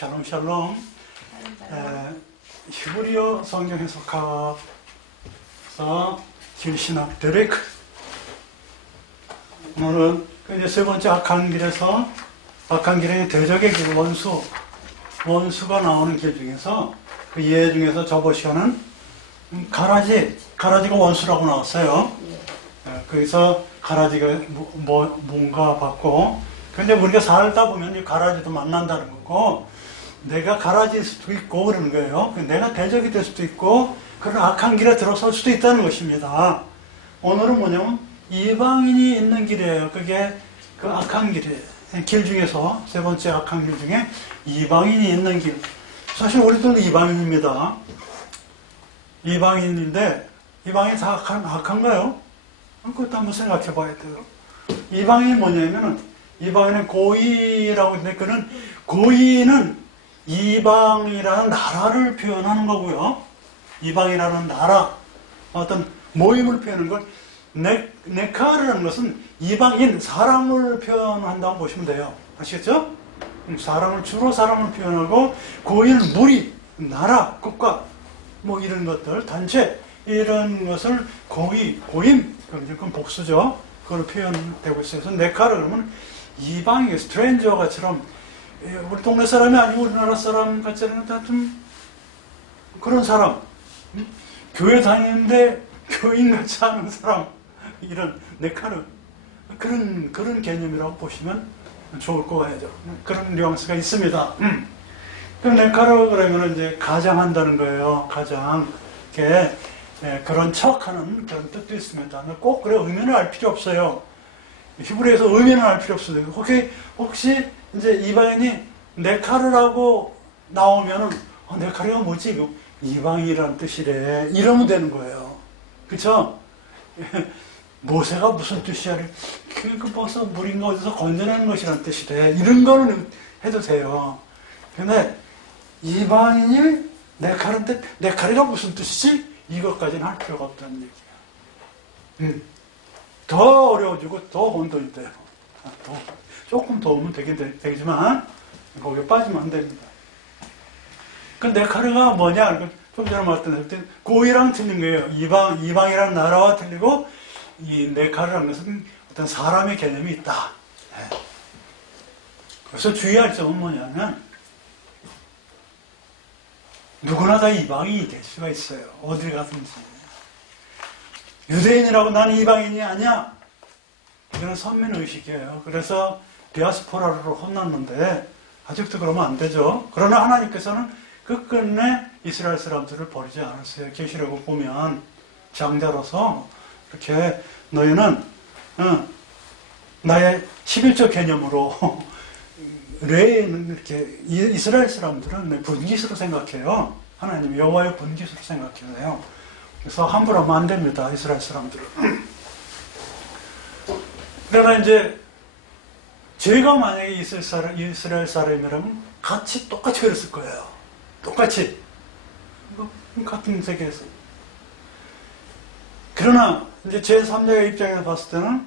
샬롬 샬롬. 히브리어 성경 해석학서 길신학 데레크. 오늘은 이제 세 번째 아칸길에서 아칸길의 대적의 길 원수가 나오는 길 중에서 그 예 중에서 저번 시간은 가라지가 원수라고 나왔어요. 거기서 가라지가 뭔가 봤고, 근데 우리가 살다 보면 이 가라지도 만난다는 거고, 내가 가라지일 수도 있고 그러는 거예요. 내가 대적이 될 수도 있고 그런 악한 길에 들어설 수도 있다는 것입니다. 오늘은 뭐냐면 이방인이 있는 길이에요. 그게 그 악한 길이에요. 길 중에서 세 번째 악한 길 중에 이방인이 있는 길. 사실 우리도 이방인입니다. 이방인인데 이방인이 다 악한가요? 그것도 한번 생각해 봐야 돼요. 이방인이 뭐냐면은 이방인은 고이라고 했는데 그는 고이는 이방이라는 나라를 표현하는 거고요. 이방이라는 나라, 어떤 모임을 표현하는 걸 네카르라는 것은 이방인, 사람을 표현한다고 보시면 돼요. 아시겠죠? 주로 사람을 표현하고, 고인은 무리, 나라, 국가, 뭐 이런 것들, 단체, 이런 것을 고임, 그건 복수죠. 그걸 표현되고 있어요. 그래서 네카르 그러면 이방인, 스트레인저가처럼 우리 동네 사람이 아니고 우리나라 사람 같지 않은 좀 그런 사람, 교회 다니는데 교인 같지 않은 사람, 이런 네카르, 그런 개념이라고 보시면 좋을 거 같아요. 그런 뉘앙스가 있습니다. 그럼 네카르 그러면 이제 가장한다는 거예요. 가장 이렇게 그런 척하는 그런 뜻도 있습니다. 꼭 그래 의미는 알 필요 없어요. 히브리에서 의미는 알 필요 없어요. 혹시 이제 이방인이 네카르라고 나오면은 네카르가 뭐지? 이방이라는 뜻이래. 이러면 되는 거예요. 그쵸? 모세가 무슨 뜻이야? 그 벌써 물인가 어디서 건져내는 것이라는 뜻이래. 이런 거는 해도 돼요. 근데 이방인이 네카르인데 네카르가 무슨 뜻이지? 이것까지는 할 필요가 없다는 얘기야. 더 어려워지고 더 혼돈이 돼요. 조금 더 오면 되지만 거기에 빠지면 안 됩니다. 그 네카르가 뭐냐? 좀 전에 말했던 때 고이랑 틀린 거예요. 이방이라는 나라와 틀리고 이 네카르라는 것은 어떤 사람의 개념이 있다. 그래서 주의할 점은 뭐냐면 누구나 다 이방인이 될 수가 있어요. 어딜 가든지. 유대인이라고 나는 이방인이 아니야. 이건 선민의식이에요. 그래서 디아스포라로 혼났는데 아직도 그러면 안 되죠. 그러나 하나님께서는 끝끝내 이스라엘 사람들을 버리지 않았어요. 계시록을 보면 장자로서 이렇게 너희는 나의 11조 개념으로 레이는 이렇게 이스라엘 사람들은 내 분깃으로 생각해요. 하나님 여호와의 분깃으로 생각해요. 그래서 함부로 하면 안 됩니다. 이스라엘 사람들은. 그러나 이제 제가 만약에 이스라엘 사람이라면 똑같이 그랬을 거예요. 똑같이. 같은 세계에서. 그러나 이제 제3자의 입장에서 봤을 때는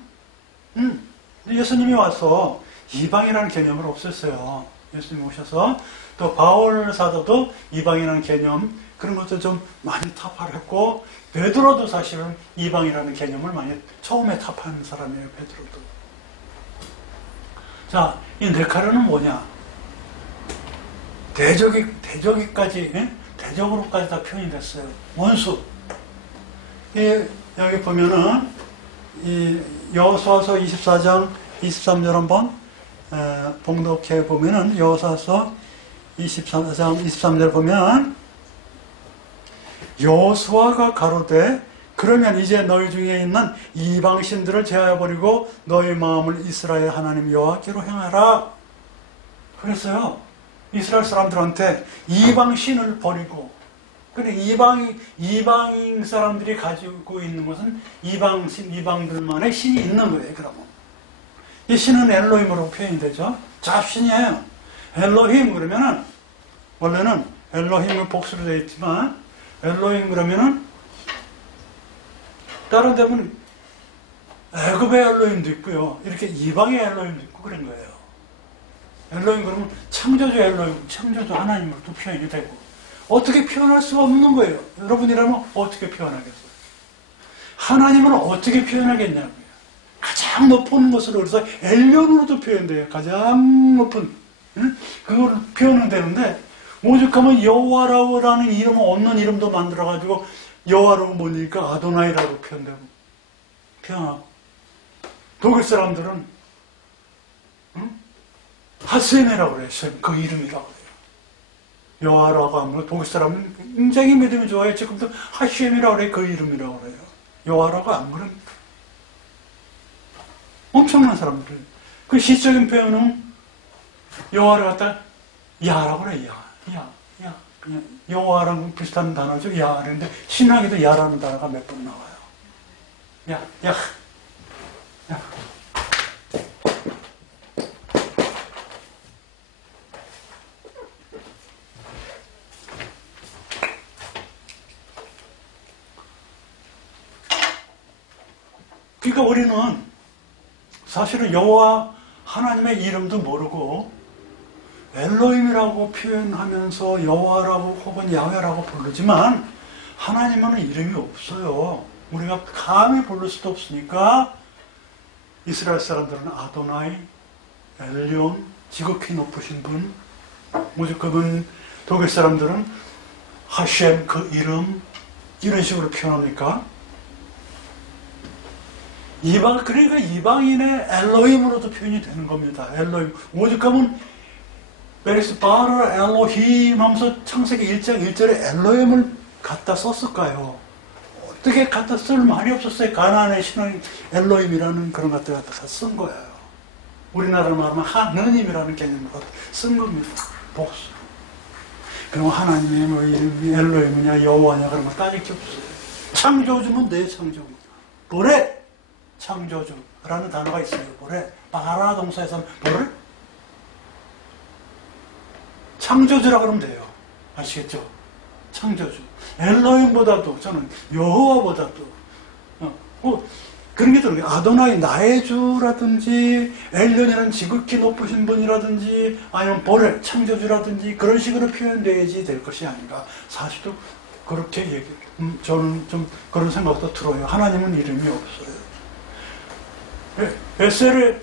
예수님이 와서 이방이라는 개념을 없앴어요. 예수님이 오셔서 또 바울 사도도 이방이라는 개념 그런 것도 좀 많이 타파를 했고, 베드로도 사실은 이방이라는 개념을 많이 처음에 타파한 사람이에요. 베드로도. 자, 이 네카르는 뭐냐? 대적으로까지 다 표현이 됐어요. 원수. 여기 보면은 이 여호수아서 24장 23절 한번 봉독해 보면은 여호수아서 24장 23절 보면 여호수아가 가로되 그러면 이제 너희 중에 있는 이방신들을 제하여버리고 너희 마음을 이스라엘 하나님 여호와께로 향하라. 그랬어요. 이스라엘 사람들한테 이방신을 버리고, 근데 이방인 사람들이 가지고 있는 것은 이방들만의 신이 있는 거예요. 그러면 이 신은 엘로힘으로 표현이 되죠. 잡신이에요. 엘로힘 그러면은 원래는 엘로힘은 복수로 되어 있지만 엘로힘 그러면은 다른 데는 애굽의 엘로힘도 있고요. 이렇게 이방의 엘로힘도 있고 그런 거예요. 엘로힘 그러면 창조주 엘로힘, 창조주 하나님으로 또 표현이 되고 어떻게 표현할 수가 없는 거예요. 여러분이라면 어떻게 표현하겠어요? 하나님은 어떻게 표현하겠냐고요. 가장 높은 것으로 그래서 엘련으로도 표현돼요. 가장 높은 그걸 표현은 되는데 오죽하면 여호와라는 이름 없는 이름도 만들어가지고 여호와라고 보니까 아도나이라고 표현하고 독일 사람들은 하세메라고 그래요. 그 이름이라고 그래요. 여호와라고 하면 독일 사람은 굉장히 믿음이 좋아요. 지금도 하시엠이라고 그래요. 그 이름이라고 그래요. 여호와라고 안 그럽니다. 엄청난 사람들. 그 시적인 표현은 여호와를 갖다 야라고 그래. 야. 그냥 여호와랑 비슷한 단어죠. 야. 그런데 신학에도 야라는 단어가 몇 번 나와요. 야. 그러니까 우리는 사실은 여호와 하나님의 이름도 모르고 엘로힘이라고 표현하면서 여호와라고 혹은 야훼라고 부르지만 하나님은 이름이 없어요. 우리가 감히 부를 수도 없으니까 이스라엘 사람들은 아도나이, 엘리온, 지극히 높으신 분, 오죽하면 독일 사람들은 하셴 그 이름 이런 식으로 표현합니까? 그러니까 이방인의 엘로힘으로도 표현이 되는 겁니다. 엘로힘. 오죽하면 베리스 바르 엘로힘 하면서 창세기 1장 1절에 엘로힘을 갖다 썼을까요? 어떻게 갖다 쓸 말이 없었어요. 가나안의 신앙 엘로힘이라는 그런 것들 갖다 쓴 거예요. 우리나라 말하면 하느님이라는 개념으로 쓴 겁니다. 복수. 그럼 하나님의 뭐 이름이 엘로힘이냐 여호와냐 그런 거 따질 게 없어요. 창조주면 내 창조주. 보레 창조주라는 단어가 있어요. 보레. 바라 동사에서는 보레 창조주라 그러면 돼요. 아시겠죠? 창조주. 엘로힘보다도 저는 여호와보다도 그런 게 들어요. 아도나이 나의 주라든지 엘련이라는 지극히 높으신 분이라든지 아니면 보레 창조주라든지 그런 식으로 표현되어야지 될 것이 아닌가. 사실도 그렇게 저는 좀 그런 생각도 들어요. 하나님은 이름이 없어요. 에스를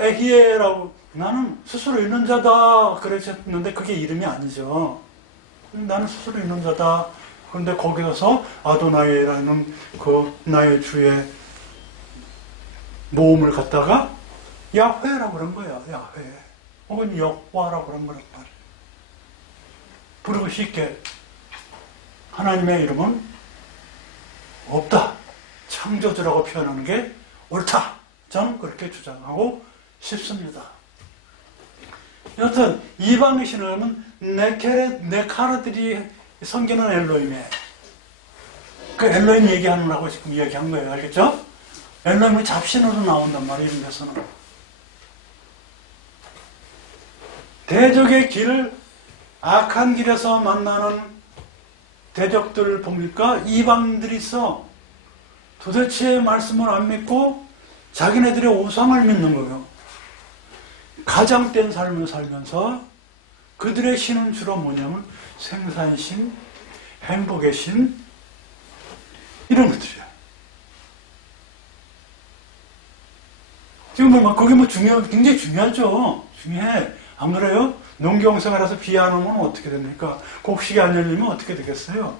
에히에라고 나는 스스로 있는 자다 그랬는데 그게 이름이 아니죠. 나는 스스로 있는 자다. 그런데 거기 가서 아도나이라는 그 나의 주의 모음을 갖다가 야훼라고 그런 거야. 야훼 혹은 여호와라고 그런 거란 말이에요. 부르고 쉽게 하나님의 이름은 없다. 창조주라고 표현하는 게 옳다. 저는 그렇게 주장하고 싶습니다. 여튼 이방의 신앙은 네카르들이 섬기는 엘로힘에 그 엘로힘 얘기하느라고 지금 이야기한 거예요. 알겠죠? 엘로힘은 잡신으로 나온단 말이에요. 이런 데서는 대적의 길, 악한 길에서 만나는 대적들을 보니까 이방들이 있어. 도대체 말씀을 안 믿고 자기네들의 우상을 믿는 거예요. 가장된 삶을 살면서 그들의 신은 주로 뭐냐면 생산신, 행복의 신 이런 것들이에요. 지금 그게 굉장히 중요하죠. 중요해. 안 그래요? 농경생활에서 비 안 오면 어떻게 됩니까? 곡식이 안 열리면 어떻게 되겠어요?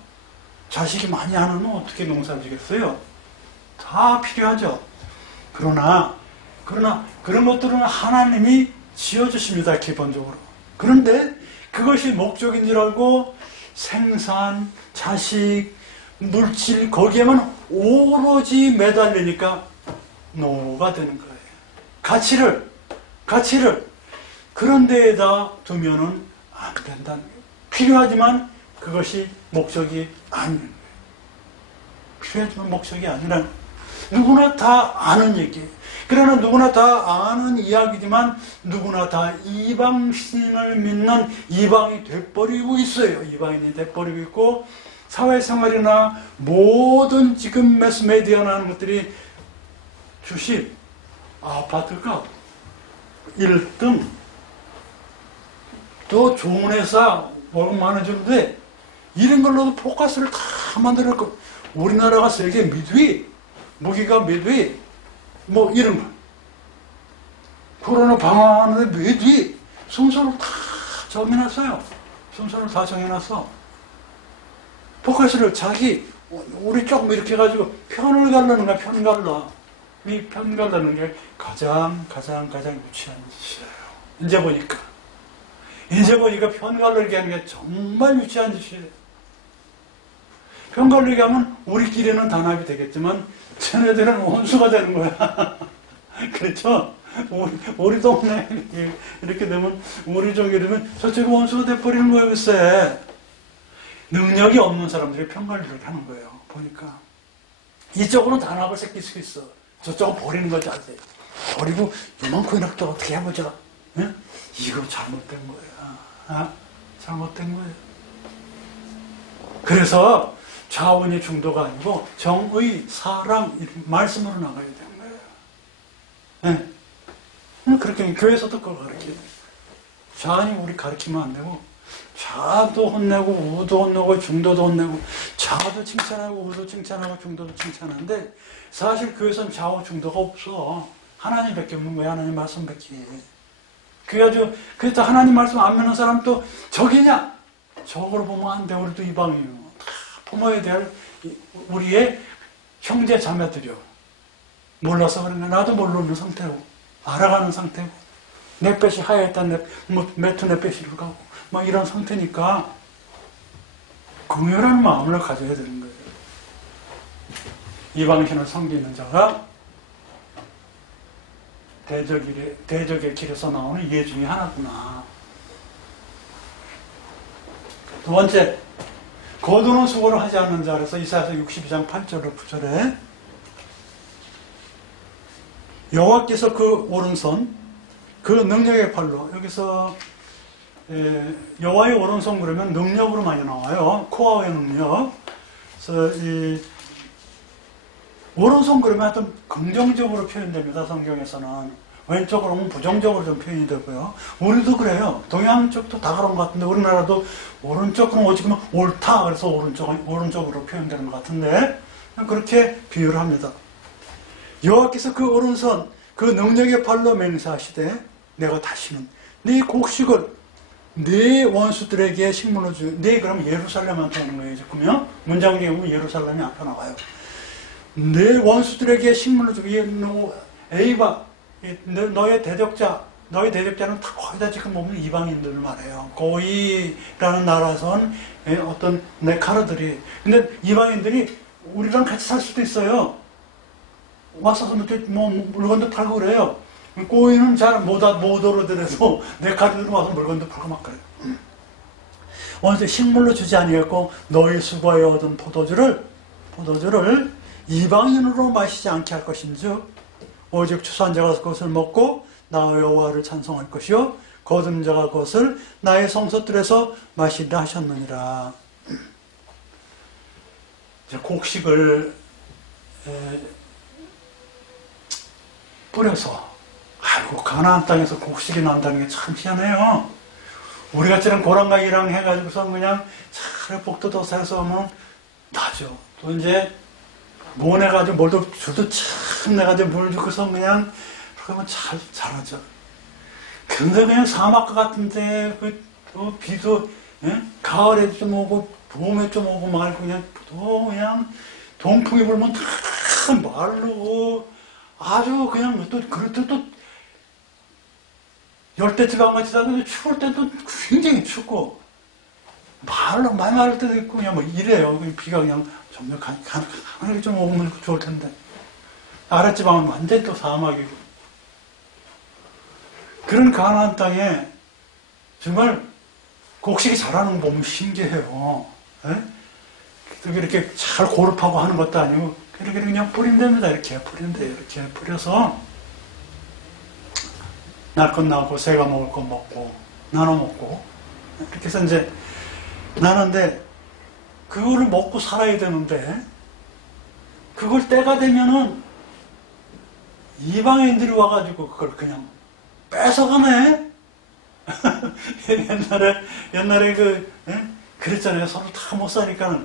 자식이 많이 안 오면 어떻게 농사 지겠어요? 다 필요하죠. 그러나 그런 것들은 하나님이 지어주십니다. 기본적으로. 그런데 그것이 목적인 줄 알고 생산, 자식, 물질 거기에만 오로지 매달리니까 노가 되는 거예요. 가치를 그런 데에다 두면은 안 된다는 거예요. 필요하지만 그것이 목적이 아닌 거예요. 필요하지만 목적이 아니란 누구나 다 아는 얘기. 그러나 누구나 다 아는 이야기지만 누구나 다 이방신을 믿는 이방이 돼버리고 있어요. 이방인이 돼버리고 있고 사회생활이나 모든 지금 매스메디어나 하는 것들이 주식, 아파트값, 1등, 또 좋은 회사 월급 많아지는데 이런 걸로도 포커스를 다 만들었고, 우리나라가 세계 mid위, 무기가 mid위, 뭐 이런 거. 코로나 방어하는데 mid위, 순서를 다 정해놨어요. 순서를 다 정해놨어. 포커스를 우리 조금 이렇게 해가지고 편을 가르는 거야, 편 갈라. 이 편 갈라는 게 가장 유치한 짓이에요. 이제 보니까 편 갈르기 하는 게 정말 유치한 짓이에요. 편 갈르기 하면 우리끼리는 단합이 되겠지만 쟤네들은 원수가 되는 거야. 그렇죠? 우리 동네 이렇게 되면, 우리 쪽 이러면 저쪽이 원수가 돼버리는 거예요. 글쎄, 능력이 없는 사람들이 편 갈르기 하는 거예요. 보니까 이쪽으로는 단합을 새길 수 있어. 저쪽은 버리는 거지. 안 돼. 버리고 이만큼이나 또 어떻게 해보자. 예? 이거 잘못된 거야. 잘못된 거예요. 그래서 자원이 중도가 아니고 정의, 사랑, 말씀으로 나가야 되는 거예요. 예. 그렇게 교회에서도 그걸 가르쳐요. 자원이 우리 가르치면 안 되고, 좌도 혼내고 우도 혼내고 중도도 혼내고, 좌도 칭찬하고 우도 칭찬하고 중도도 칭찬하는데, 사실 교회에서는 좌우 중도가 없어. 하나님밖에 없는 거야. 하나님 말씀밖에. 그래가지고 그래서 하나님 말씀 안 믿는 사람 또 적이냐? 적으로 보면 안 돼. 우리도 이방이에요. 다 품어야 될 우리의 형제 자매들이요. 몰라서 그런 거야. 나도 모르는 상태고, 알아가는 상태고, 내 뱃이 하얗다, 매투 내 뱃이로 가고, 막 이런 상태니까 긍휼한 마음을 가져야 되는 거예요. 이방신을 섬기는 자가 대적의 길에서 나오는 예 중에 하나구나. 두 번째, 거두는 수고를 하지 않는 자. 그래서 이사야서 62장 8절로 9절에 여호와께서 그 오른손, 그 능력의 팔로, 여기서 여호와의 오른손 그러면 능력으로 많이 나와요. 코어의 능력. 그래서 이 오른손 그러면 하여튼 긍정적으로 표현됩니다. 성경에서는. 왼쪽으로 오면 부정적으로 좀 표현이 되고요. 우리도 그래요. 동양 쪽도 다 그런 것 같은데, 우리나라도 오른쪽으로 오지면 옳다. 그래서 오른쪽으로 표현되는 것 같은데, 그렇게 비유를 합니다. 여호와께서 그 오른손, 그 능력의 팔로 맹세하시되, 내가 다시는 네 곡식을 네 원수들에게 식물로 주. 네 그러면 예루살렘한테 하는 거예요. 지금요. 문장 중에 보면 예루살렘이 앞에 나와요. 내 원수들에게 식물을 주고, 에이바, 너의 대적자는 다 거의 다 지금 보면 이방인들을 말해요. 고이라는 나라에선 어떤 네카르들이. 근데 이방인들이 우리랑 같이 살 수도 있어요. 와서 뭐 물건도 팔고 그래요. 고이는 잘 못 알아들어서 네카르들은 와서 물건도 팔고 막 그래요. 원수 식물로 주지 아니했고, 너희 수고하여 얻은 포도주를 이방인으로 마시지 않게 할 것인즉, 오직 추수한 자가 그것을 먹고 나 여호와를 찬송할 것이요 거둔 자가 그것을 나의 성소들에서 마시리라 하셨느니라. 곡식을 뿌려서, 아이고 가나안 땅에서 곡식이 난다는 게 참 희한해요. 우리같이는 고랑가기랑 해가지고서 그냥 잘 복도도사에서 하면 나죠. 또 이제 모내가지고 뭘도 주도 참 내가지고 물 주고서 그냥 그러면 잘하죠. 근데 그냥 사막과 같은데 비도 가을에 좀 오고 봄에 좀 오고 말고 그냥 동풍이 불면 다 마르고 아주 그냥 그럴 때또 열대지방같이 다니고 추울 때도 굉장히 춥고 많이 마를 때도 있고 그냥 뭐 이래요. 비가 그냥 점점 가늘게 좀 오면 좋을 텐데 아랫지방은 완전히 또 사막이고 그런 가나안 땅에 정말 곡식이 자라는 거 보면 신기해요. 이렇게 잘 고르파고 하는 것도 아니고 이렇게 그냥 뿌린답니다. 이렇게 뿌려서 날 것 나고 새가 먹을 것 먹고 나눠 먹고 이렇게 해서 이제 나는데 그거를 먹고 살아야 되는데 그걸 때가 되면은 이방인들이 와가지고 그걸 그냥 뺏어가네. 옛날에 그랬잖아요. 서로 다 못 사니까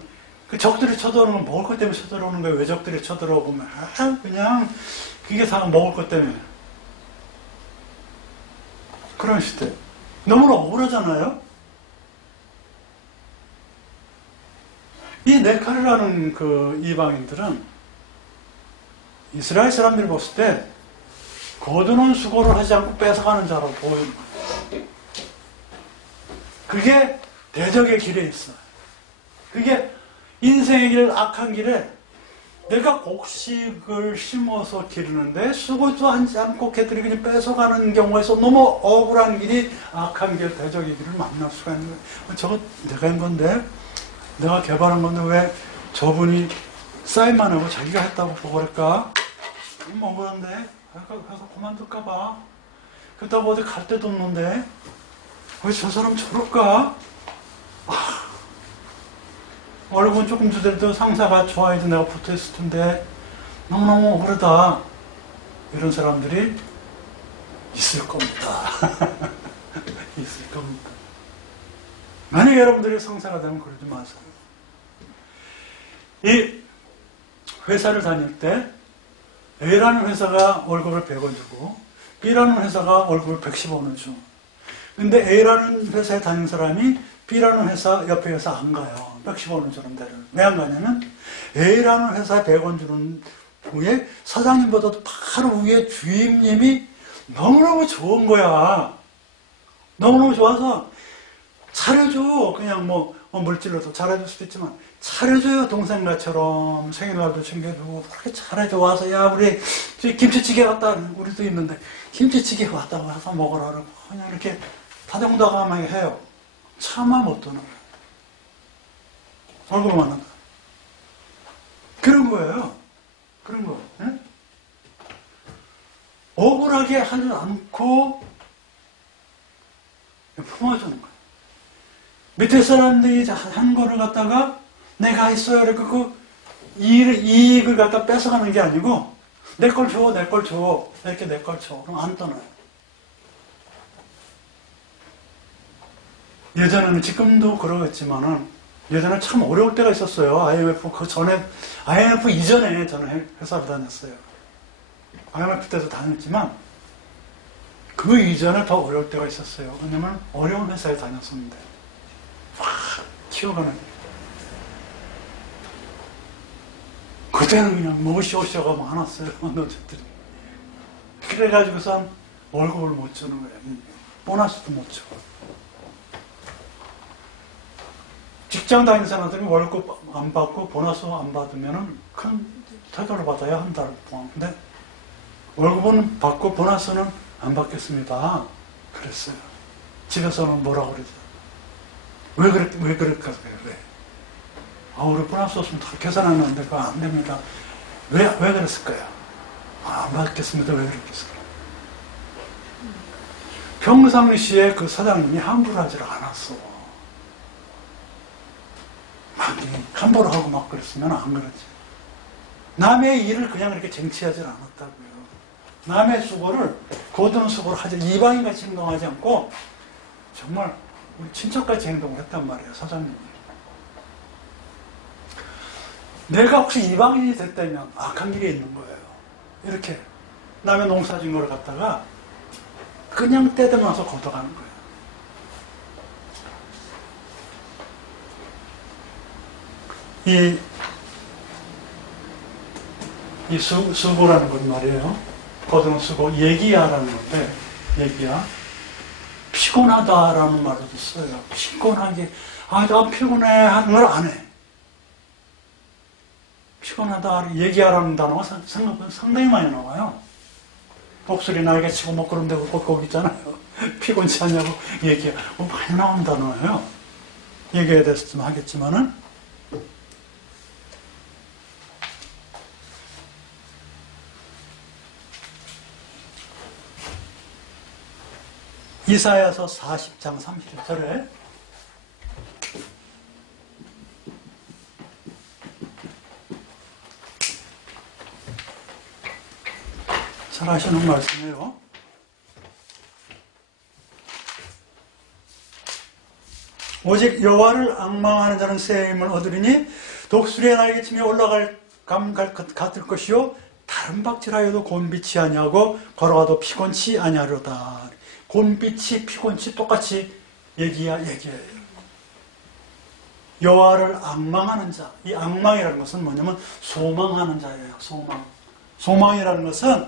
그 적들이 쳐들어오는 건 먹을 것 때문에 쳐들어오는 거예요. 왜 적들이 쳐들어오면 그냥 그게 다 먹을 것 때문에. 그런 시대. 너무나 억울하잖아요. 이 네카르라는 그 이방인들은 이스라엘 사람들이 봤을 때 거두는 수고를 하지 않고 뺏어가는 자로 보입니다. 그게 대적의 길에 있어요. 그게 인생의 길, 악한 길에 내가 곡식을 심어서 기르는데 수고도 하지 않고 걔들이 그냥 뺏어가는 경우에서 너무 억울한 길이 악한 길, 대적의 길을 만날 수가 있는 거예요. 저거 내가 한 건데, 내가 개발한 건데 왜 저분이 사인만 하고 자기가 했다고 보고 그럴까? 뭐 그런데 가서 그만둘까봐. 그렇다고 어디 갈 데도 없는데 왜 저 사람 저럴까? 월급은 조금 주더라도 상사가 좋아해도 내가 붙어있을 텐데 너무너무 억울하다. 이런 사람들이 있을 겁니다. 있을 겁니다. 만약에 여러분들이 상사가 되면 그러지 마세요. 이 회사를 다닐 때 A라는 회사가 월급을 100원 주고 B라는 회사가 월급을 110원을 줘. 근데 A라는 회사에 다니는 사람이 B라는 회사 옆에 회사 안 가요. 110원을 주는 데를. 왜 안 가냐면 A라는 회사에 100원 주는 후에 사장님보다도 바로 위에 주임님이 너무너무 좋은 거야. 너무너무 좋아서 차려줘. 그냥 물질로도 잘해줄 수도 있지만 차려줘요. 동생나처럼 생일날도 챙겨주고 그렇게 잘해줘. 와서 야 우리 김치찌개 왔다. 우리도 있는데 김치찌개 왔다고 해서 먹으라 그러고 그냥 이렇게 다정다감하게 해요. 차마 못 두는 거예요. 월급만 한다. 그런 거예요. 그런 거. 예? 억울하게 하지 않고 품어주는 거예요. 밑에 사람들이 한 거를 갖다가 내가 했어요. 이렇게 그 이익을 갖다 뺏어가는 게 아니고 내 걸 줘, 내 걸 줘. 이렇게 내 걸 줘. 그럼 안 떠나요. 예전에는 지금도 그러겠지만은 예전에 참 어려울 때가 있었어요. IMF 그 전에 IMF 이전에 저는 회사를 다녔어요. IMF 때도 다녔지만 그 이전에 더 어려울 때가 있었어요. 왜냐면 어려운 회사에 다녔었는데 확 키워가는. 그때는 그냥 뭐시오시오가 많았어요. 너희들이. 그래가지고선 월급을 못 주는 거예요. 보너스도 못 주고. 직장 다니는 사람들이 월급 안 받고 보너스 안 받으면 큰 태도를 받아야 한 달 동안. 근데 월급은 받고 보너스는 안 받겠습니다. 그랬어요. 집에서는 뭐라고 그러죠? 왜 그럴까? 왜? 우리 보너스 없으면 다 계산하는데 그거 안 됩니다. 왜 그랬을까요? 안 받겠습니다. 왜 그랬겠어요? 평상시에 그 사장님이 함부로 하지를 않았어. 함부로 하고 막 그랬으면 안 그러지. 남의 일을 그냥 이렇게 쟁취하지 않았다고요. 남의 수고를, 거두는 수고를 하지, 이방인같이 행동하지 않고, 정말 우리 친척같이 행동을 했단 말이에요, 사장님이. 내가 혹시 이방인이 됐다면 악한 길에 있는 거예요. 이렇게 남의 농사진 걸 갖다가 그냥 떼들어놔서 걷어가는 거예요. 이 수고라는 건 말이에요. 거두는 수고, 얘기야라는 건데, 얘기야. 피곤하다라는 말도 써요. 피곤하게, 나 피곤해 하는 걸 안 해. 피곤하다, 얘기하라는 단어가 생각보다 상당히 많이 나와요. 목소리 나게 치고 뭐 그런 데 거기 있잖아요. 피곤치 않냐고 얘기해. 많이 나오는 단어예요. 얘기에 대해서 좀 하겠지만은, 이사야서 40장 31절에 잘 아시는 말씀이에요. 오직 여호와를 앙망하는 자는 새 힘을 얻으리니 독수리의 날개치며 올라갈 감 같을 것이요 다른 박질하여도 곤비치 아니하고 걸어가도 피곤치 아니하려다. 곤비치 피곤치 똑같이 얘기예요. 여호와를 앙망하는 자. 이 앙망이라는 것은 뭐냐면 소망하는 자예요. 소망이라는 것은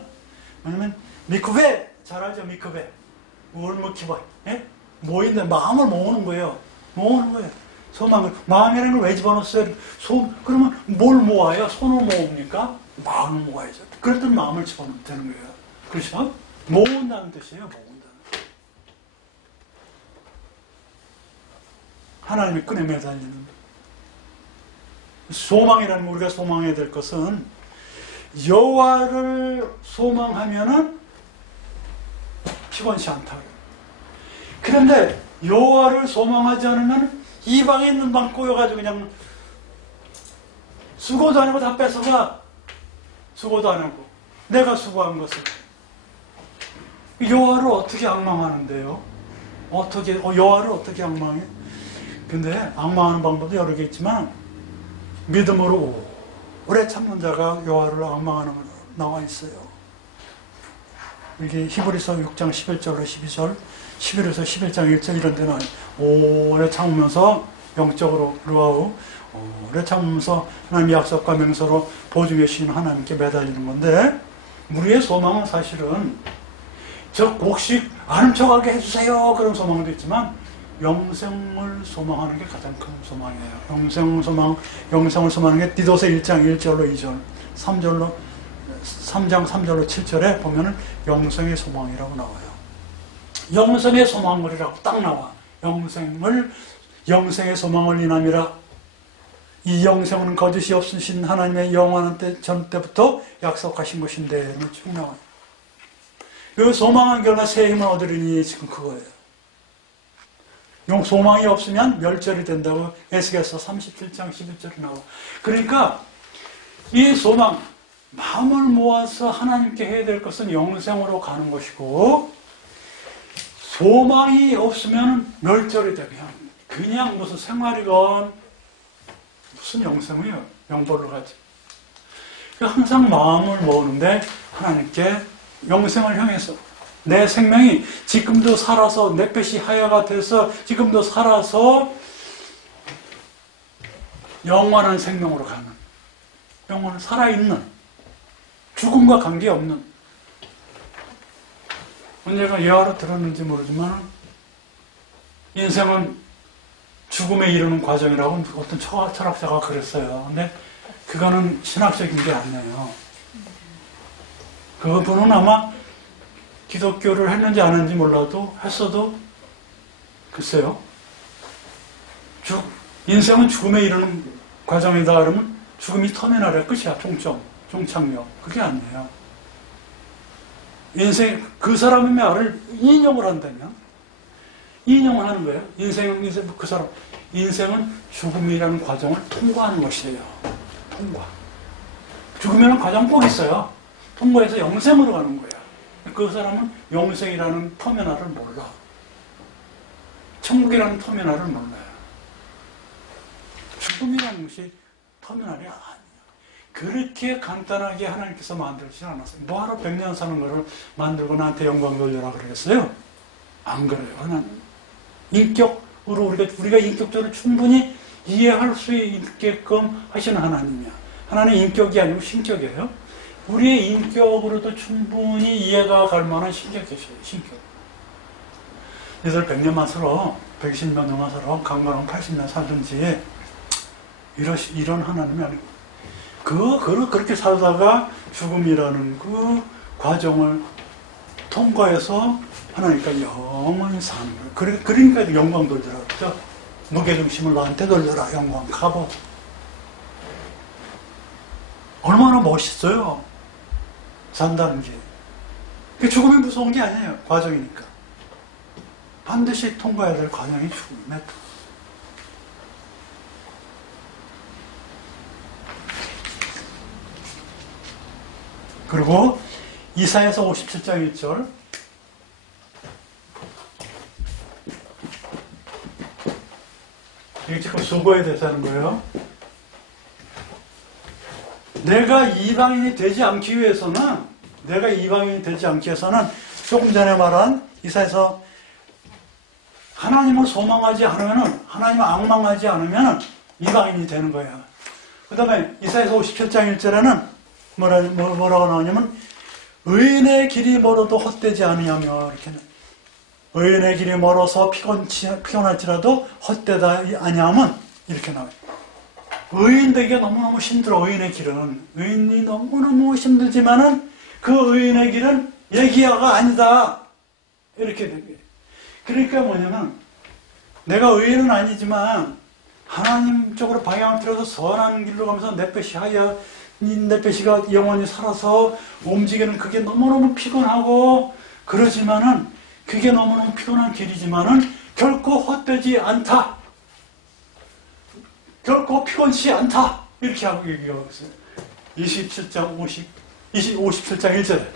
뭐냐면 미크베 잘 알죠? 미크베 울무키바 모인데 마음을 모으는 거예요. 소망을. 마음이라는 걸 왜 집어넣었어요? 그러면 뭘 모아요? 손을 모읍니까? 마음을 모아야죠. 그럴 땐 마음을 집어넣으면 되는 거예요. 그렇죠? 모은다는 뜻이에요. 모은다는. 하나님의 끈에 매달리는. 소망이라는 거, 우리가 소망해야 될 것은 여호와를 소망하면은 피곤치 않다고. 그런데 여호와를 소망하지 않으면 이방에 있는 방 꼬여가지고 그냥 수고도 안 하고 다 뺏어가. 수고도 안 하고 내가 수고한 것을. 여호와를 어떻게 앙망하는데요? 여호와를 어떻게 앙망해? 근데 앙망하는 방법도 여러 개 있지만 믿음으로 오래 참는 자가 여호와를 앙망하는 거 나와 있어요. 이게 히브리서 6장 11절로 12절, 11에서 11장 1절 이런 데는 오래 참으면서 영적으로 루아우 오래 참으면서 하나님의 약속과 명서로 보증해 주신 하나님께 매달리는 건데, 우리의 소망은 사실은 저 곡식 아는 척하게 해주세요 그런 소망도 있지만 영생을 소망하는 게 가장 큰 소망이에요. 영생을 소망하는 게 디도서 1장 1절로 2절 3장 3절로 7절에 보면은 영생의 소망이라고 나와요. 영생의 소망을이라고 딱 나와. 영생의 소망을 인함이라. 이 영생은 거짓이 없으신 하나님의 영원한 때 전 때부터 약속하신 것인데 쭉 나와요. 그 소망한 결과 새 힘을 얻으리니 지금 그거예요. 소망이 없으면 멸절이 된다고 에스겔서 37장 11절에 나와. 그러니까 이 소망, 마음을 모아서 하나님께 해야 될 것은 영생으로 가는 것이고, 소망이 없으면 멸절이 되면 그냥 무슨 생활이건 무슨 영생이에요. 영벌로 가지. 항상 마음을 모으는데 하나님께 영생을 향해서 내 생명이 지금도 살아서 넷볕이 하야가 돼서 지금도 살아서 영원한 생명으로 가는, 영원한 살아있는, 죽음과 관계없는. 언제가 예화로 들었는지 모르지만 인생은 죽음에 이르는 과정이라고 어떤 철학자가 그랬어요. 근데 그거는 신학적인 게 아니에요. 그분은 아마 기독교를 했는지 안 했는지 몰라도 했어도 글쎄요. 인생은 죽음에 이르는 과정이다 그러면 죽음이 터미널의 끝이야. 종착역. 그게 아니에요. 인생, 그 사람의 말을 인용을 한다면 인용을 하는 거예요. 그 사람 인생은 죽음이라는 과정을 통과하는 것이에요. 통과. 죽음이라는 과정 꼭 있어요. 통과해서 영생으로 가는 거예요. 그 사람은 영생이라는 터미널을 몰라. 천국이라는 터미널을 몰라요. 죽음이라는 것이 터미널이 아니에요. 그렇게 간단하게 하나님께서 만들지 않았어요. 뭐하러 100년 사는 거를 만들고 나한테 영광 돌려라 그러겠어요? 안 그래요. 하나님. 인격으로 우리가 인격적으로 충분히 이해할 수 있게끔 하시는 하나님이야. 하나님의 인격이 아니고 신격이에요. 우리의 인격으로도 충분히 이해가 갈 만한 신격이셔요. 신격. 얘들 100년만 살아, 120년 동안 살아, 강건하면 80년 살든지 이런 하나님이 아니고, 그렇게 살다가 죽음이라는 그 과정을 통과해서 하나니까 영원히 사는 거예요. 그러니까 영광 돌려라 그랬죠. 무게중심을 나한테 돌려라. 영광 가보. 얼마나 멋있어요. 산다는 게. 죽음이 무서운 게 아니에요. 과정이니까. 반드시 통과해야 될 과정이 죽음이에요. 그리고 이사야서 57장 1절 이게 지금 수고에 대해서 하는 거예요. 내가 이방인이 되지 않기 위해서는 조금 전에 말한 이사야서 하나님을 소망하지 않으면은, 하나님을 앙망하지 않으면은 이방인이 되는 거예요. 그 다음에 이사야서 57장 1절에는 뭐라고 나오냐면, 의인의 길이 멀어도 헛되지 아니하며, 이렇게. 의인의 길이 멀어서 피곤할지라도 헛되다 아니하면, 이렇게 나와요. 의인 되기가 너무너무 힘들어, 의인의 길은. 의인이 너무너무 힘들지만은, 그 의인의 길은 얘기야가 아니다. 이렇게 되게. 그러니까 뭐냐면, 내가 의인은 아니지만, 하나님 쪽으로 방향을 틀어서 선한 길로 가면서 내 뼈시가 영원히 살아서 움직이는 그게 너무너무 피곤하고, 그러지만은, 그게 너무너무 피곤한 길이지만은, 결코 헛되지 않다. 결코 피곤치 않다. 이렇게 하고 얘기하고 있어요. 57장 1절에.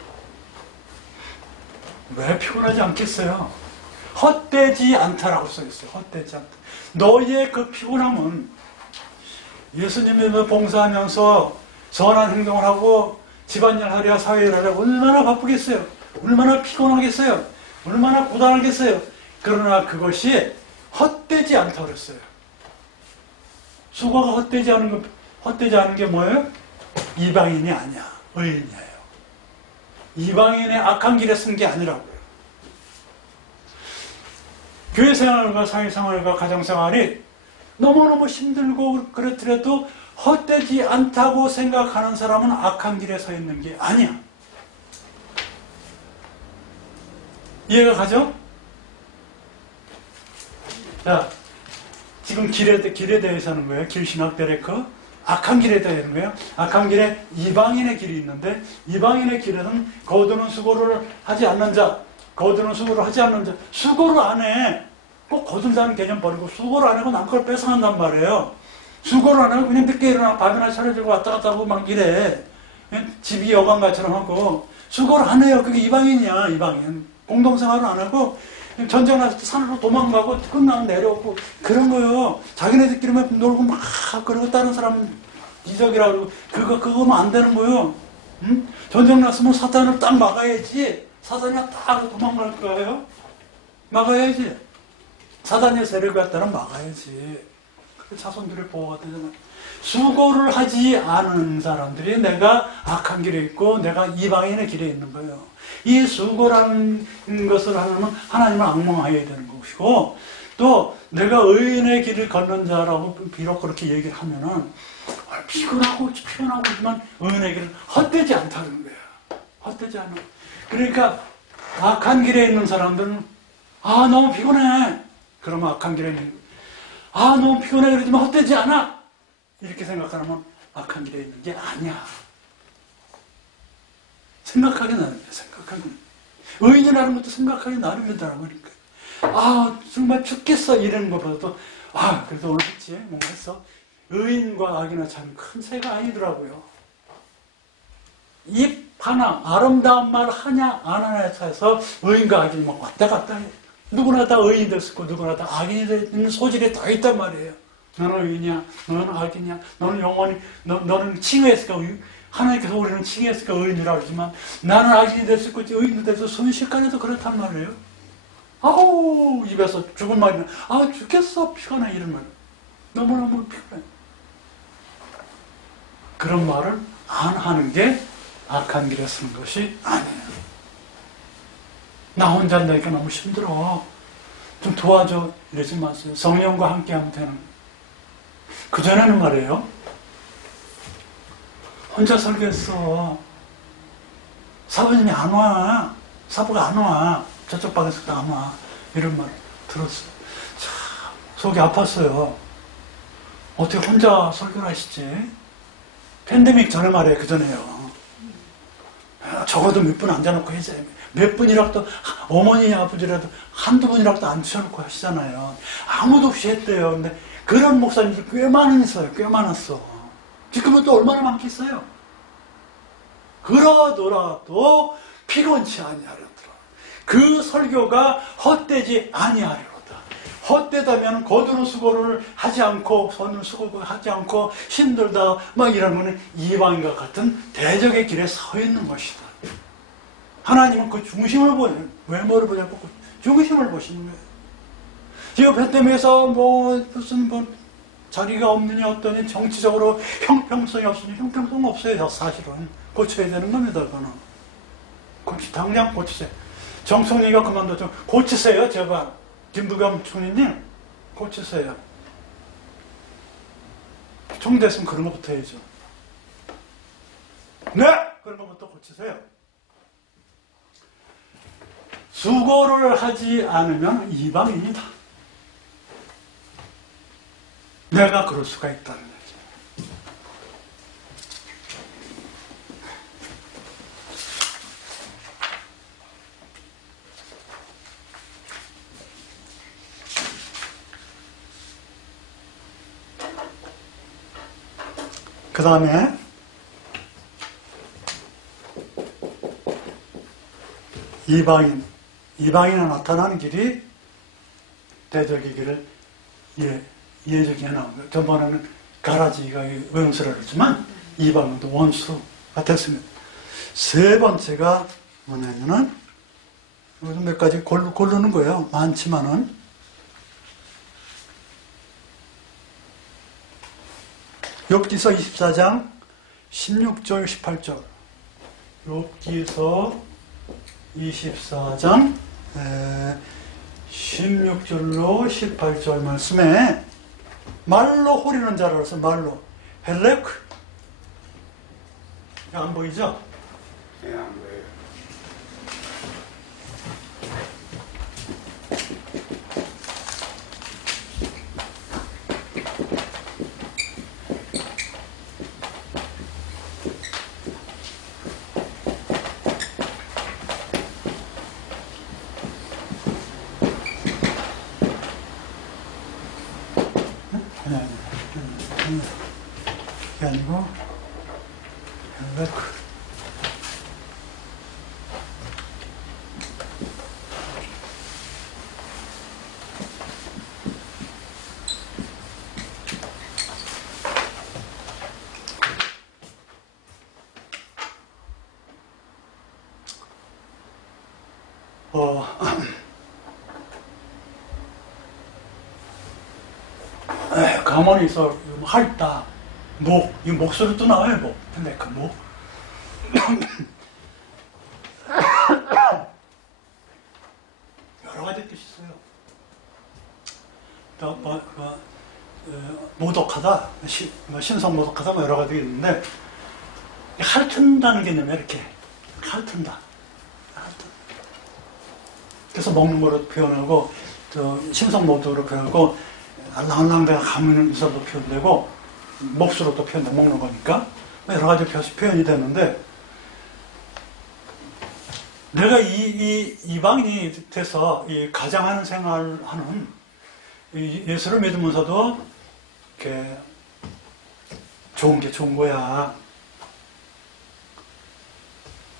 왜 피곤하지 않겠어요? 헛되지 않다라고 써있어요. 헛되지 않다. 너희의 그 피곤함은 예수님이 봉사하면서 선한 행동을 하고 집안일 하랴 사회를 하랴 얼마나 바쁘겠어요? 얼마나 피곤하겠어요? 얼마나 고단하겠어요? 그러나 그것이 헛되지 않다고 그랬어요. 수고가 헛되지 않은 게 뭐예요? 이방인이 아니야. 의인이에요. 이방인의 악한 길에 쓴 게 아니라고요. 교회 생활과 사회 생활과 가정 생활이 너무너무 힘들고 그렇더라도 헛되지 않다고 생각하는 사람은 악한 길에 서 있는 게 아니야. 이해가 가죠? 자, 지금 길에 대해서 하는 거예요. 길신학 데레크. 악한 길에 대해 하는 거예요. 악한 길에 이방인의 길이 있는데, 이방인의 길에는 거두는 수고를 하지 않는 자, 수고를 안 해. 꼭 거둔다는 개념 버리고 수고를 안 하고 남걸 뺏어간단 말이에요. 수고를 안 하고 그냥 늦게 일어나 밥이나 차려주고 왔다 갔다 하고 막 이래. 집이 여관가처럼 하고. 수고를 안 해요. 그게 이방인이야, 이방인. 공동생활을 안 하고 전쟁 났을 때 산으로 도망가고 끝나면 내려오고 그런 거요. 자기네들끼리만 놀고 막 그러고 다른 사람은 이적이라고 그러고 그거면 안 되는 거요. 응? 전쟁 났으면 사탄을 딱 막아야지. 사탄이 딱 도망갈 거예요. 막아야지. 사단의 세력이 왔다는 막아야지. 그 자손들의 보호가 되잖아요. 수고를 하지 않은 사람들이 내가 악한 길에 있고 내가 이방인의 길에 있는 거예요. 이 수고라는 것을 하려면 하나님을 앙망해야 되는 것이고, 또 내가 의인의 길을 걷는 자라고 비록 그렇게 얘기를 하면은 피곤하고지만 의인의 길은 헛되지 않다는 거예요. 헛되지 않아. 그러니까 악한 길에 있는 사람들은 너무 피곤해. 그러면 악한 길에 있는 거예요. 너무 피곤해. 그러지만 헛되지 않아. 이렇게 생각하면 악한 길에 있는 게 아니야. 생각하기 나름이야. 의인이라는 것도 생각하기 나름이다라고 그러니까. 정말 죽겠어. 이러는 것보다도 그래도 오늘 했지. 뭔가 했어. 의인과 악인은 참 큰 차이가 아니더라고요. 입 하나, 아름다운 말 하냐 안 하냐에 차이서 의인과 악인이 막 왔다 갔다 해. 누구나 다 의인이 될 수 있고 누구나 다 악인이 되는 소질이 다 있단 말이에요. 너는 의인이야, 너는 악인이야, 너는 영원히 너는 칭의했을까? 하나님께서 우리는 칭의했을까 의인이라고 그러지만 나는 악인이 될 수 있고 의인이 될 수 있고 순식간에도 그렇단 말이에요. 입에서 죽은 말이나 죽겠어 피곤해 이런 말 너무너무 피곤해. 그런 말을 안 하는 게 악한 길에 쓰는 것이 아니에요. 나 혼자 한다니까 너무 힘들어. 좀 도와줘. 이러지 마세요. 성령과 함께 하면 되는 거예요. 그전에는 말이에요. 혼자 설교했어. 사부님이 안 와. 사부가 안 와. 저쪽 방에서도 안 와. 이런 말 들었어요. 참, 속이 아팠어요. 어떻게 혼자 설교를 하시지? 팬데믹 전에 말이에요. 그전에요. 적어도 몇 분 앉아놓고 해줘요. 몇 분이라도, 어머니, 아버지라도 한두 분이라도 앉혀놓고 하시잖아요. 아무도 없이 했대요. 근데 그런 목사님들 꽤 많았어요. 꽤 많았어. 지금은 또 얼마나 많겠어요? 그러더라도 피곤치 아니하리로다. 그 설교가 헛되지 아니하리로다. 헛되다면 거두는 수고를 하지 않고 손을 수고를 하지 않고 힘들다 막 이런 거는 이방인과 같은 대적의 길에 서 있는 것이다. 하나님은 그 중심을 보는, 외모를 보지 않고 그 중심을 보시는 거예요. 지금 베트남에서 무슨 자리가 없느냐 어떠니 정치적으로 형평성이 없으니 형평성 없어요. 사실은 고쳐야 되는 겁니다. 그거는 당장 고치세요. 정청래가 그만뒀죠. 고치세요. 제발 김부겸 총리님 고치세요. 총됐으면 그런 것부터 해야죠. 네! 그런 것부터 고치세요. 수고를 하지 않으면 이방인이다. 내가 그럴 수가 있다는 거죠. 그 다음에 이방인이 나타나는 길이 대적의 길을 예적에 나온 거예요. 전번에는 가라지가 원수라 그랬지만 이방인도 원수가 됐습니다. 세 번째가 뭐냐면은 몇 가지 고르는 거예요. 많지만은 욥기서 24장 16절 18절 욥기서 24장 16절로 18절 말씀에 말로 호리는 자라서 말로 헬레크 안 보이죠? 네, 안 보여요. 그게 아니고 헬레크 가만히 있어 핥다 이 목소리도 나와요. 목 근데 그 목 여러 가지 뜻이 있어요. 모독하다 신성모독하다 뭐 여러 가지 있는데 핥은다는 개념이 이렇게 핥은다. 그래서 먹는 거로 표현하고 신성모독으로 표현하고 알랑알랑대가 감는 이설로 표현되고 몫으로도 표현되고 먹는 거니까 여러 가지 표현이 되는데 내가 이방인이 돼서 이 가장하는 생활하는 예수를 믿으면서도 이렇게 좋은 게 좋은 거야.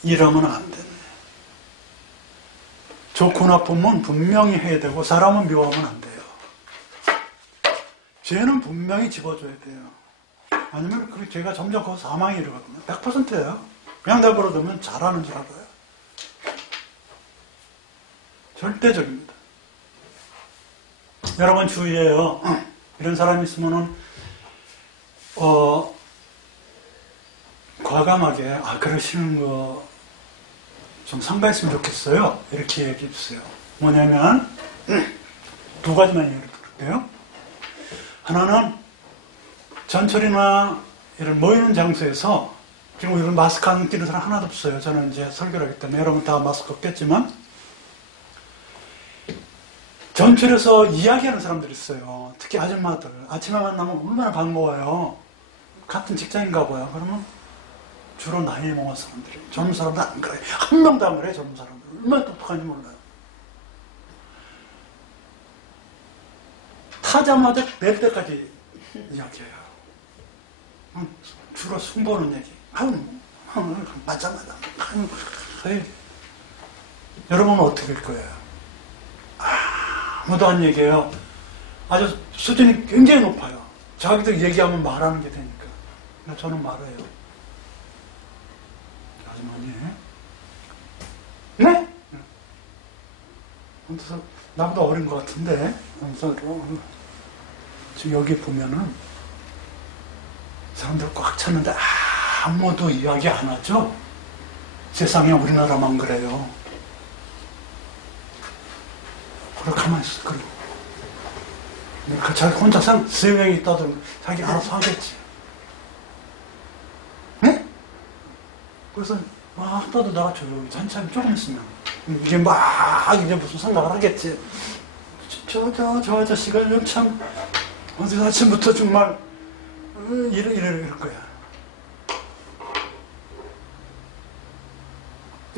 이러면 안 되네. 좋고 나쁨은 분명히 해야 되고 사람은 미워하면 안 돼요. 죄는 분명히 집어줘야 돼요. 아니면 그 죄가 점점 그 사망에 이르거든요. 100%예요. 그냥 내버려두면 잘하는 줄 알아요. 절대적입니다. 여러분 주의해요. 이런 사람이 있으면은 과감하게 그러시는 거 좀 삼가했으면 좋겠어요. 이렇게 얘기해 주세요. 뭐냐면 두 가지만 예를 들을게요. 하나는 전철이나 이런 모이는 장소에서 지금 이런 마스크 안 끼는 사람 하나도 없어요. 저는 이제 설교를 하기 때문에 여러분 다 마스크 없겠지만 전철에서 이야기하는 사람들이 있어요. 특히 아줌마들 아침에 만나면 얼마나 반가워요. 같은 직장인가 봐요. 그러면 주로 나이 먹은 사람들이 젊은 사람들 안 그래요. 한 명도 안 그래요. 젊은 사람들 얼마나 똑똑한지 몰라요. 타자마자 낼 때까지 이야기해요. 주로 숨보는 얘기. 맞아. 여러분은 어떻게 할 거예요? 아무도 안 얘기해요. 아주 수준이 굉장히 높아요. 자기들 얘기하면 말하는 게 되니까. 저는 말해요. 아주머니. 네? 그래서 나보다 어린 것 같은데. 그래서 지금 여기 보면은 사람들 꽉 찼는데 아무도 이야기 안 하죠? 세상에 우리나라만 그래요. 그래, 가만히 있어. 그래. 자기 혼자서 세 명이 있다든 자기 알아서 하겠지. 네? 그래서 막 떠들다가 조용히 천천히 조금 있으면 이게 막 이제 무슨 생각을 하겠지. 저 아저씨가 참 어제 아침부터 정말 이럴 거야.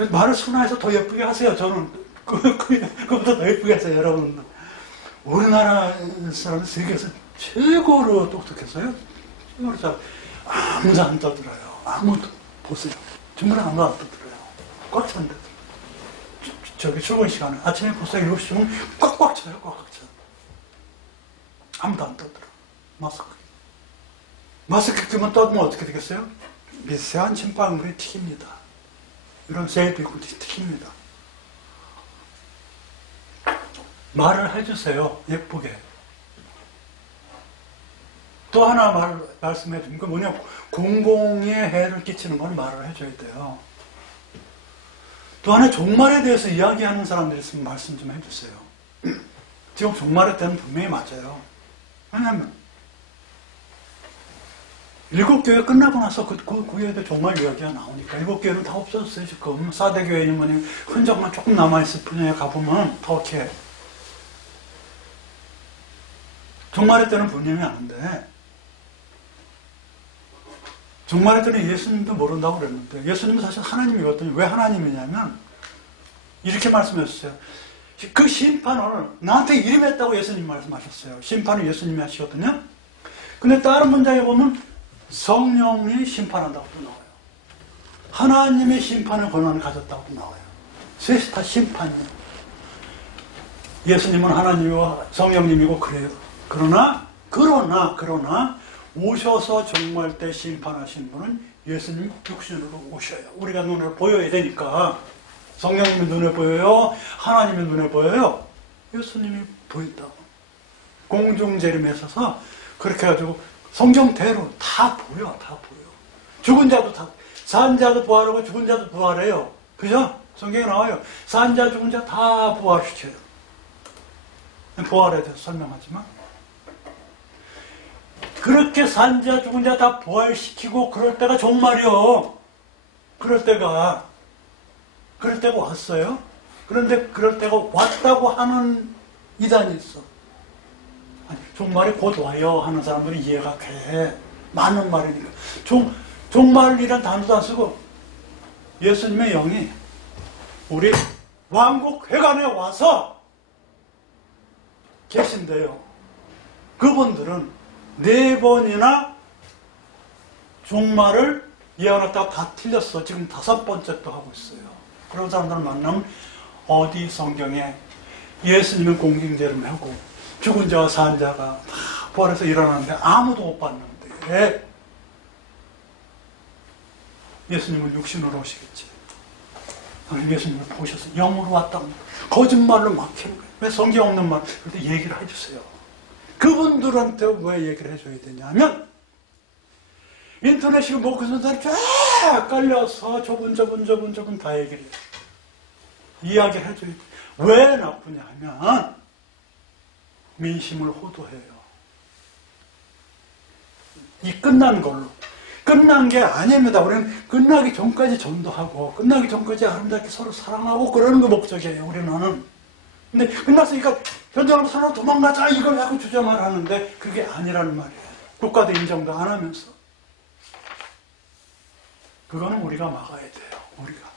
말을 순화해서 더 예쁘게 하세요. 저는 그보다 더 예쁘게 하세요, 여러분. 우리나라 사람은 세계에서 최고로 똑똑했어요. 최고로 잘 아무도 안 떠들어요. 아무도 보세요. 정말 아무도 안 떠들어요. 꽉 찬데. 저기 출근 시간에 아침에 벌써 7시면 꽉꽉 차요. 꽉꽉 차. 아무도 안 떠들어. 마스크 끼면 떠들면 어떻게 되겠어요? 미세한 침방울이 튀깁니다. 이런 새도 있고 튀깁니다. 말을 해주세요. 예쁘게. 또 하나 말씀해 주는 건 뭐냐, 공공에 해를 끼치는 건 말을 해줘야 돼요. 또 하나 종말에 대해서 이야기하는 사람들이 있으면 말씀 좀 해주세요. 지금 종말의 때는 분명히 맞아요. 왜냐하면 일곱 교회 끝나고 나서 그 교회도 종말 이야기가 나오니까. 일곱 교회는 다 없어졌어요. 지금 4대 교회는 뭐냐, 흔적만 조금 남아있을 뿐이에요. 가보면 터키에. 종말의 때는 분명히 아는데, 종말의 때는 예수님도 모른다고 그랬는데, 예수님은 사실 하나님이거든요. 왜 하나님이냐면 이렇게 말씀하셨어요. 그 심판을 나한테 이름했다고 예수님 말씀하셨어요. 심판을 예수님이 하시거든요. 근데 다른 문장에 보면 성령이 심판한다고도 나와요. 하나님의 심판의 권한을 가졌다고도 나와요. 셋이 다 심판이에요. 예수님은 하나님이고 성령님이고 그래요. 그러나 오셔서 종말 때 심판하신 분은 예수님 육신으로 오셔요. 우리가 눈에 보여야 되니까. 성령님이 눈에 보여요? 하나님이 눈에 보여요? 예수님이 보인다고. 공중재림에 있어서 그렇게 해가지고 성경대로 다 보여. 다 보여. 죽은 자도 다, 산 자도 부활하고 죽은 자도 부활해요. 그죠? 성경에 나와요. 산 자, 죽은 자 다 부활시켜요. 부활에 대해서 설명하지만, 그렇게 산 자, 죽은 자 다 부활시키고 그럴 때가 종말이요. 그럴 때가 왔어요. 그런데 그럴 때가 왔다고 하는 이단이 있어. 아니, 종말이 곧 와요 하는 사람들이 이해가 돼. 맞는 말이니까. 종말이란 단어도 안 쓰고 예수님의 영이 우리 왕국회관에 와서 계신데요. 그분들은 4번이나 종말을 예언했다가 다 틀렸어. 지금 5번째 또 하고 있어요. 그런 사람들을 만나면 어디 성경에 예수님은 공중재림하고 죽은 자와 산 자가 다 부활해서 일어나는데 아무도 못 봤는데 예수님은 육신으로 오시겠지. 예수님을 보셔서 영으로 왔다고 거짓말로 막히는 거예요. 왜 성경 없는 말? 그럴 때 얘기를 해주세요. 그분들한테 왜 얘기를 해줘야 되냐면, 인터넷이 먹고 있는 사람이 쫙 깔려서 저분 다 얘기를 해요. 이야기를 해줘야 돼. 왜 나쁘냐 하면 민심을 호도해요. 이 끝난 걸로. 끝난 게 아닙니다. 우리는 끝나기 전까지 전도하고 끝나기 전까지 아름답게 서로 사랑하고 그러는 거 목적이에요. 우리는. 근데 끝났으니까 현장으로 서로 도망가자 이걸 자꾸 주장을 하는데 그게 아니라는 말이에요. 국가도 인정도 안 하면서. 그거는 우리가 막아야 돼요. 우리가.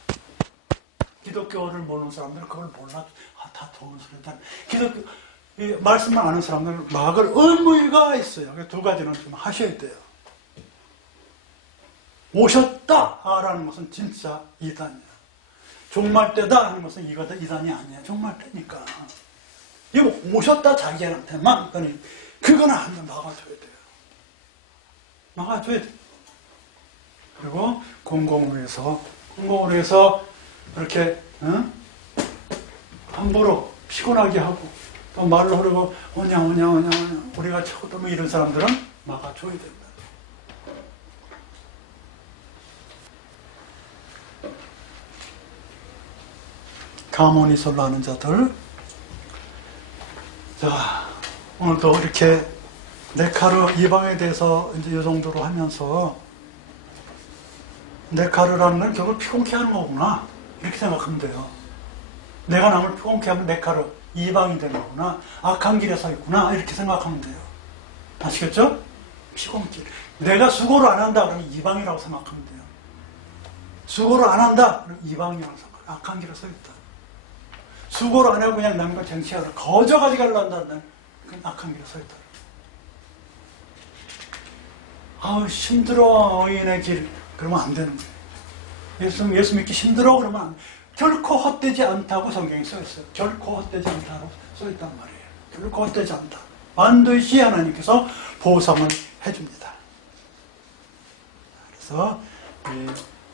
기독교를 모르는 사람들은 그걸 몰라. 다 좋은 소리다. 기독교 말씀만 아는 사람들은 막을 의무가 있어요. 2가지는 좀 하셔야 돼요. 오셨다라는 것은 진짜 이단이에요. 종말 때다 하는 것은 이단이 아니에요. 종말 때니까. 이거 오셨다 자기한테만 그거는 한 번 막아줘야 돼요. 막아줘야 돼. 그리고 공공으로 해서 이렇게 함부로 피곤하게 하고 또 말로 흐르고 오냐 우리가 쳐도 뭐 이런 사람들은 막아줘야 된다. 가모니솔로 하는 자들. 자, 오늘도 이렇게 네카르 이방에 대해서 이제 이 정도로 하면서 네카르라는 건 결국 피곤케 하는 거구나 이렇게 생각하면 돼요. 내가 남을 피곤케 하면 네카르 이방이 되는 거구나, 악한 길에 서 있구나 이렇게 생각하면 돼요. 아시겠죠? 피곤길. 내가 수고를 안 한다 그러면 이방이라고 생각하면 돼요. 수고를 안 한다 그러면 이방이라고 생각해요. 악한 길에 서 있다. 수고를 안 하고 그냥 남과 정치하러 거저가지 갈란다는 그건 악한 길에 서 있다. 아우 힘들어 의인의 길 그러면 안 되는 거예요. 예수 믿기 힘들어 그러면 결코 헛되지 않다고 성경에 써있어요. 결코 헛되지 않다고 써있단 말이에요. 결코 헛되지 않다. 반드시 하나님께서 보상을 해줍니다. 그래서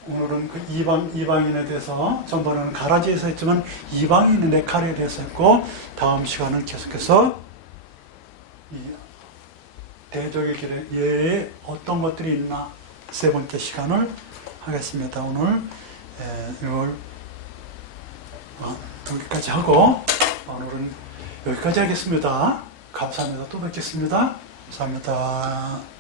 오늘은 그 이방인에 대해서 전번에는 가라지에서 했지만 이방인의 네카르에 대해서 했고 다음 시간은 계속해서 이 대적의 길에 예에 어떤 것들이 있나 세 번째 시간을 하겠습니다. 오늘 이걸 여기까지 하고 오늘은 여기까지 하겠습니다. 감사합니다. 또 뵙겠습니다. 감사합니다.